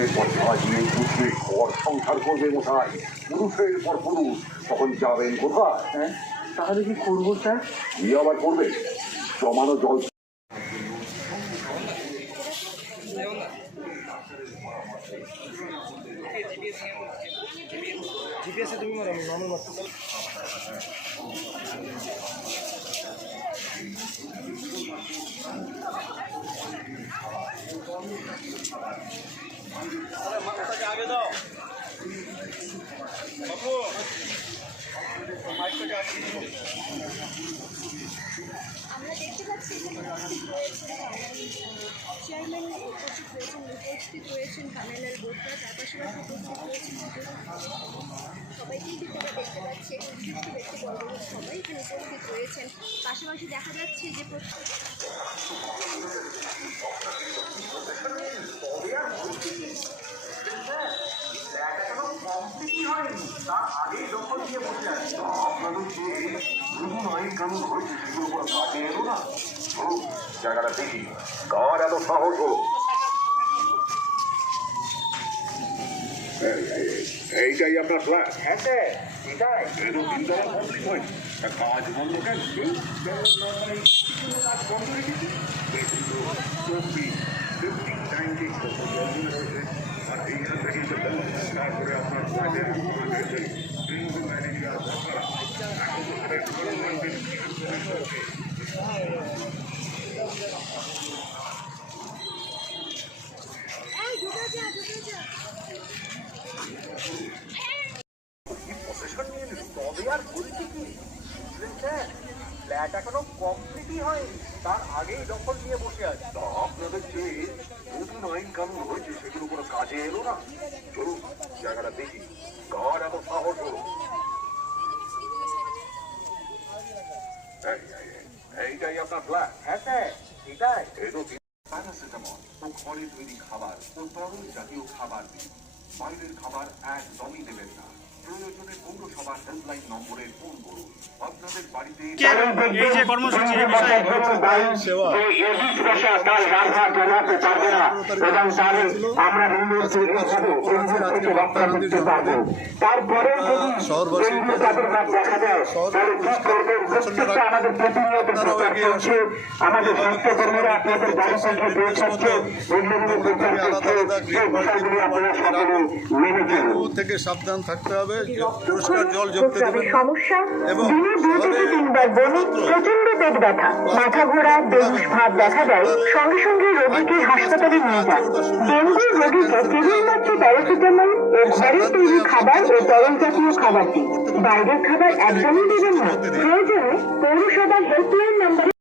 এরপর সাজিয়ে গুছিয়ে ঘর সংসার করবে মশাই, পুরুষের পর পুরুষ। তখন যাবেন কোথায়? হ্যাঁ, তাহলে কি করবো স্যার? কি আবার করবে? জমানো জল জিপিএসে তুমি মারো, আমি নর্মাল মারতে মাথাটাকে আগে দাও বাবু, মাইকটাকে আগে দাও। আমরা দেখতে পাচ্ছি চেয়ারম্যান উপস্থিত রয়েছেন, উপস্থিত রয়েছেন প্যানেলের বোর্ডরা, তার পাশাপাশি উপস্থিত রয়েছেন সবাইকেই কিন্তু আমরা দেখতে পাচ্ছি, বিশিষ্ট ব্যক্তিবর্গ সবাই এখানে উপস্থিত রয়েছেন। পাশাপাশি দেখা যাচ্ছে যে জায়গাটা দেখি কার এত সাহস হলো। এইটাই আপনার ফ্ল্যাট? হ্যাঁ স্যার, এটাই। কমপ্লিট হয় কাজ বন্ধ কেন? কাজ বন্ধ রেখেছি দেখুন তো, 50 টাইমকে আর এইখান থেকে তারপরে আপনার ফ্ল্যাটের ফ্ল্যাট এখনো কমপ্লিটই হয়নি, তার আগেই দখল নিয়ে বসে আছে। আপনাদের যে নতুন আইন কানুন হয়েছে সেগুলো কোনো কাজে এলো না। চলুন জায়গাটা দেখি কার এত সাহস হলো। এইটাই আপনার ফ্ল্যাট? হ্যাঁ স্যার, এটাই। প্যারাসিটামল ও ঘরে তৈরি খাবার ও তরল জাতীয় খাবার দিন। বাইরের খাবার একদমই দেবেন না। প্রয়োজনে পৌরসভার হেল্পলাইন নম্বরে ফোন করুন। আপনাদের বাড়িতে এই যে কর্মসূচি থেকে সাবধান থাকতে হবে, পরিষ্কার জল জমতে দেবেন সমস্যা এবং দিনে 2 থেকে 3 বার বমি, প্রচন্ড পেট ব্যথা, মাথা ঘোরা, বেহুশ ভাব দেখা যায়, সঙ্গে সঙ্গে রোগীকে হাসপাতালে নিয়ে যান। ডেঙ্গু রোগীকে কেবলমাত্র প্যারাসিটামল ও ঘরের তৈরি খাবার ও তরল জাতীয় খাবার দিন। বাইরের খাবার একদমই দেবেন না। প্রয়োজনে পৌরসভার হেল্পলাইন নাম্বার